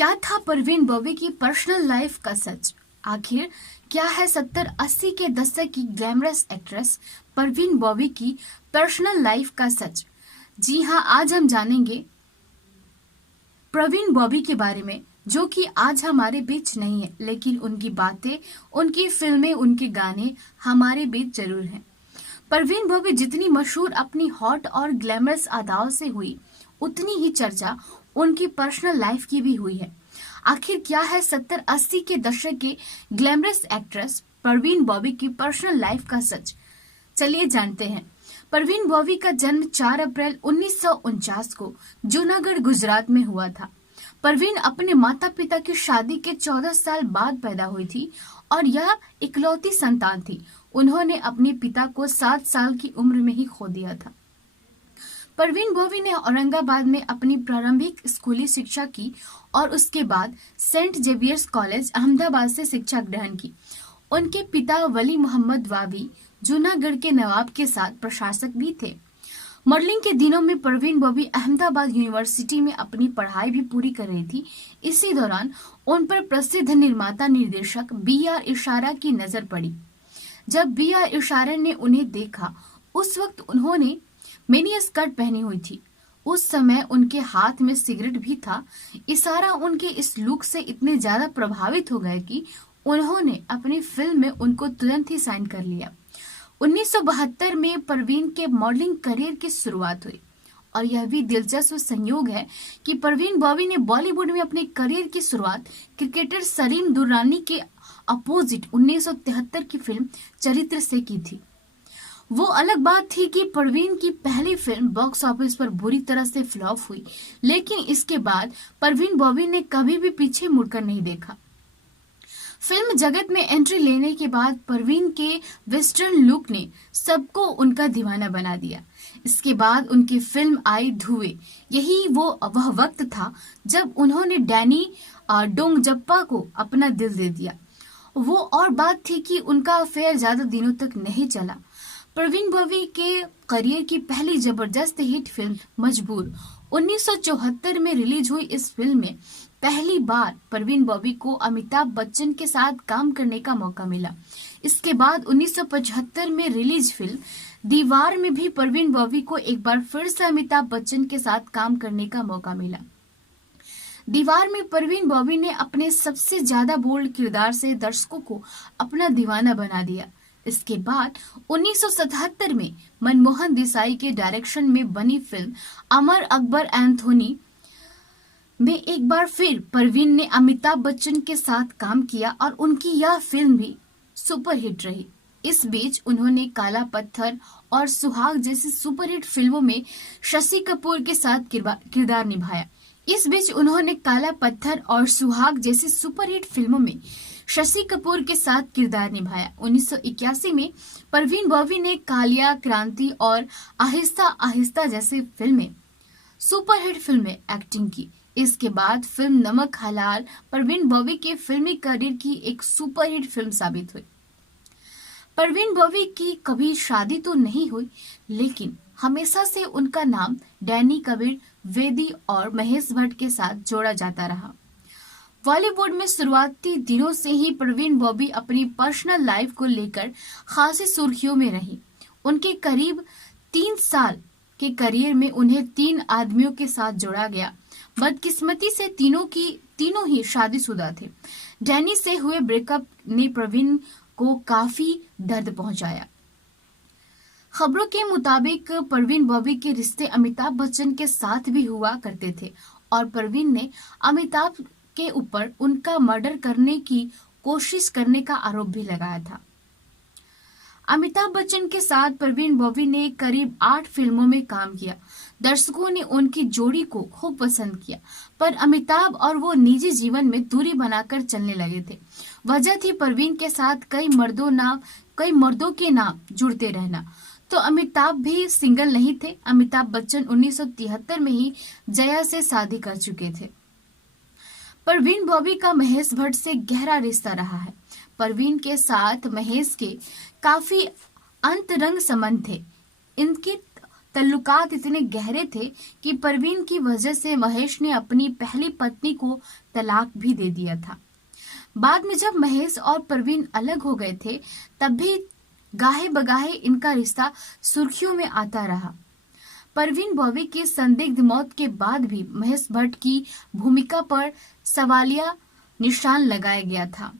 क्या था परवीन बॉबी की पर्सनल लाइफ का सच? आखिर क्या है 70-80 के दशक की ग्लैमरस एक्ट्रेस परवीन बॉबी की पर्सनल लाइफ का सच? जी हाँ, आज हम जानेंगे प्रवीण बॉबी के बारे में, जो कि आज हमारे बीच नहीं है, लेकिन उनकी बातें, उनकी फिल्में, उनके गाने हमारे बीच जरूर हैं। परवीन बॉबी जितनी मशहूर अपनी हॉट और ग्लैमरस अदाओं से हुई, उतनी ही चर्चा उनकी पर्सनल लाइफ की भी हुई है। आखिर क्या है 70-80 के दशक के ग्लैमरस एक्ट्रेस परवीन बॉबी की पर्सनल लाइफ का सच? चलिए जानते हैं। परवीन बॉबी का जन्म 4 अप्रैल 1949 को जूनागढ़, गुजरात में हुआ था। परवीन अपने माता पिता की शादी के 14 साल बाद पैदा हुई थी और यह इकलौती संतान थी। उन्होंने अपने पिता को 7 साल की उम्र में ही खो दिया था। परवीन बॉबी ने औरंगाबाद में अपनी प्रारंभिक स्कूली शिक्षा की और उसके बाद सेंट जेवियर्स कॉलेज अहमदाबाद से शिक्षा ग्रहण की। उनके पिता वली मोहम्मद वावी जूनागढ़ के नवाब के साथ प्रशासक भी थे। मॉडलिंग के दिनों में परवीन बॉबी अहमदाबाद यूनिवर्सिटी में अपनी पढ़ाई भी पूरी कर रही थी। इसी दौरान उन पर प्रसिद्ध निर्माता निर्देशक B.R. इशारा की नजर पड़ी। जब B.R. इशारा ने उन्हें देखा, उस वक्त उन्होंने मिनी स्कर्ट पहनी हुई थी। उस समय उनके हाथ में सिगरेट भी था। इशारा उनके इस लुक से इतने ज्यादा प्रभावित हो गए कि उन्होंने अपनी फिल्म में उनको तुरंत ही साइन कर लिया। 1972 में परवीन के मॉडलिंग करियर की शुरुआत हुई और यह भी दिलचस्प संयोग है कि परवीन बॉबी ने बॉलीवुड में अपने करियर की शुरुआत क्रिकेटर सलीम दुर्रानी के अपोजिट 1973 की फिल्म चरित्र से की थी। वो अलग बात थी कि परवीन की पहली फिल्म बॉक्स ऑफिस पर बुरी तरह से फ्लॉप हुई, लेकिन इसके बाद परवीन बॉबी ने कभी भी पीछे मुड़कर नहीं देखा। फिल्म जगत में एंट्री लेने के बाद परवीन के वेस्टर्न लुक ने सबको उनका दीवाना बना दिया। इसके बाद उनकी फिल्म आई धुएं। यही वह वक्त था जब उन्होंने डैनी डोंगजप्पा को अपना दिल दे दिया। वो और बात थी कि उनका अफेयर ज्यादा दिनों तक नहीं चला। परवीन बॉबी के करियर की पहली जबरदस्त हिट फिल्म मजबूर 1974 में रिलीज हुई। इस फिल्म में पहली बार परवीन बॉबी को अमिताभ बच्चन के साथ काम करने का मौका मिला। इसके बाद 1975 में रिलीज फिल्म दीवार में भी परवीन बॉबी को एक बार फिर से अमिताभ बच्चन के साथ काम करने का मौका मिला। दीवार में परवीन बॉबी ने अपने सबसे ज्यादा बोल्ड किरदार से दर्शकों को अपना दीवाना बना दिया। इसके बाद 1977 में मनमोहन देसाई के डायरेक्शन में बनी फिल्म अमर अकबर एंथोनी में एक बार फिर परवीन ने अमिताभ बच्चन के साथ काम किया और उनकी यह फिल्म भी सुपरहिट रही। इस बीच उन्होंने काला पत्थर और सुहाग जैसी सुपरहिट फिल्मों में शशि कपूर के साथ किरदार निभाया। 1981 में परवीन बॉबी ने कालिया क्रांति और आहिस्ता आहिस्ता जैसी सुपरहिट फिल्में एक्टिंग की। इसके बाद फिल्म नमक हलाल परवीन बॉबी के फिल्मी करियर की एक सुपरहिट फिल्म साबित हुई। परवीन बॉबी की कभी शादी तो नहीं हुई, लेकिन हमेशा से उनका नाम डैनी कबीर, वेदी और महेश भट्ट के साथ जोड़ा जाता रहा। बॉलीवुड में शुरुआती दिनों से ही परवीन बॉबी अपनी पर्सनल लाइफ को लेकर खासी सुर्खियों में रही। उनके करीब 3 साल के करियर में उन्हें 3 आदमियों के साथ जोड़ा गया। बदकिस्मती से तीनों ही शादीशुदा थे। डैनी से हुए ब्रेकअप ने परवीन को काफी दर्द पहुंचाया। खबरों के मुताबिक परवीन बॉबी के रिश्ते अमिताभ बच्चन के साथ भी हुआ करते थे और परवीन ने अमिताभ के ऊपर उनका मर्डर करने की कोशिश करने का आरोप भी लगाया था। अमिताभ बच्चन के साथ परवीन बॉबी ने करीब 8 फिल्मों में काम किया। दर्शकों ने उनकी जोड़ी को खूब पसंद किया, पर अमिताभ और वो निजी जीवन में दूरी बनाकर चलने लगे थे। वजह थी परवीन के साथ कई मर्दों के नाम जुड़ते रहना। तो अमिताभ भी सिंगल नहीं थे। अमिताभ बच्चन 1973 में ही जया से शादी कर चुके थे। परवीन बॉबी का महेश भट्ट से गहरा रिश्ता रहा है। परवीन के साथ महेश के काफी अंतरंग संबंध थे। इनकी तल्लुकात इतने गहरे थे कि परवीन की वजह से महेश ने अपनी पहली पत्नी को तलाक भी दे दिया था। बाद में जब महेश और परवीन अलग हो गए थे, तब भी गाहे बगाहे इनका रिश्ता सुर्खियों में आता रहा। परवीन बॉबी की संदिग्ध मौत के बाद भी महेश भट्ट की भूमिका पर सवालिया निशान लगाया गया था।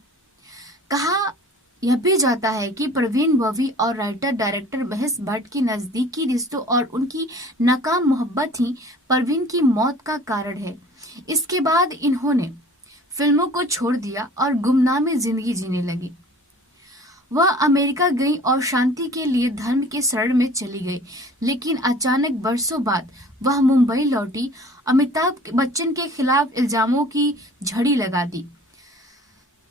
कहा यह भी जाता है कि परवीन बॉबी और राइटर डायरेक्टर महेश भट्ट के नजदीकी रिश्तों और उनकी नाकाम मोहब्बत ही परवीन की मौत का कारण है। इसके बाद इन्होंने फिल्मों को छोड़ दिया और गुमनामी जिंदगी जीने लगी। वह अमेरिका गई और शांति के लिए धर्म के शरण में चली गई, लेकिन अचानक बरसों बाद वह मुंबई लौटी। अमिताभ बच्चन के खिलाफ इल्जामों की झड़ी लगा दी।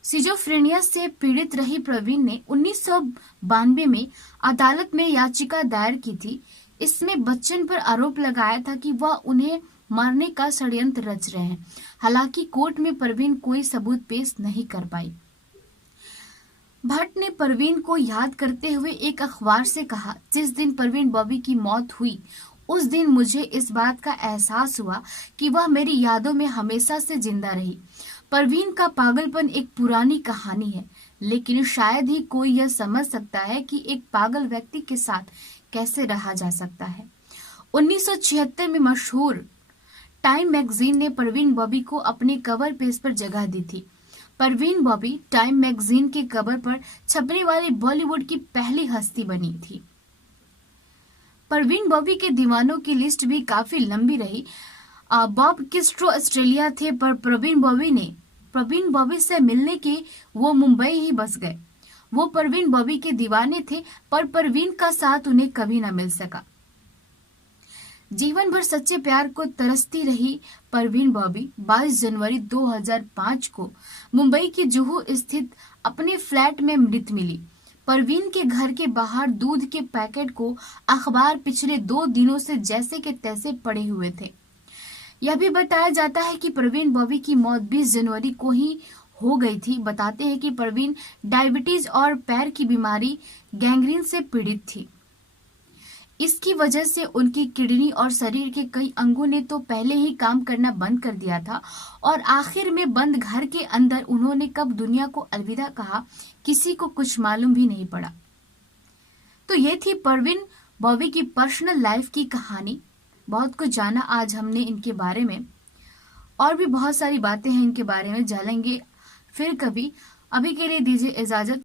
सिजोफ्रेनिया से पीड़ित रही परवीन ने 1992 में अदालत में याचिका दायर की थी। इसमें बच्चन पर आरोप लगाया था कि वह उन्हें मारने का षड्यंत्र रच रहे हैं। हालांकि कोर्ट में परवीन कोई सबूत पेश नहीं कर पाई। भट्ट ने परवीन को याद करते हुए एक अखबार से कहा, जिस दिन परवीन बॉबी की मौत हुई उस दिन मुझे इस बात का एहसास हुआ कि वह मेरी यादों में हमेशा से जिंदा रही। परवीन का पागलपन एक पुरानी कहानी है, लेकिन शायद ही कोई यह समझ सकता है कि एक पागल व्यक्ति के साथ कैसे रहा जा सकता है। 1976 में मशहूर टाइम मैगजीन ने परवीन बॉबी को अपने कवर पेज पर जगह दी थी। परवीन बॉबी टाइम मैगजीन के कवर पर छपने वाली बॉलीवुड की पहली हस्ती बनी थी। परवीन बॉबी के दीवानों की लिस्ट भी काफी लंबी रही। बॉब किस्ट्रो ऑस्ट्रेलिया थे, पर प्रवीण बॉबी से मिलने के वो मुंबई ही बस गए। वो परवीन बॉबी के दीवाने थे, पर परवीन का साथ उन्हें कभी न मिल सका। जीवन भर सच्चे प्यार को तरसती रही परवीन बॉबी 22 जनवरी 2005 को मुंबई के जुहू स्थित अपने फ्लैट में मृत मिली। परवीन के घर के बाहर दूध के पैकेट को अखबार पिछले 2 दिनों से जैसे के तैसे पड़े हुए थे। यह भी बताया जाता है कि परवीन बॉबी की मौत 20 जनवरी को ही हो गई थी। बताते हैं कि परवीन डायबिटीज और पैर की बीमारी गैंग्रीन से पीड़ित थी। इसकी वजह से उनकी किडनी और शरीर के कई अंगों ने तो पहले ही काम करना बंद कर दिया था, और आखिर में बंद घर के अंदर उन्होंने कब दुनिया को अलविदा कहा, किसी को कुछ मालूम भी नहीं पड़ा। तो ये थी परवीन बॉबी की पर्सनल लाइफ की कहानी। बहुत कुछ जाना आज हमने इनके बारे में, और भी बहुत सारी बातें हैं इनके बारे में, जानेंगे फिर कभी। अभी के लिए दीजिए इजाजत।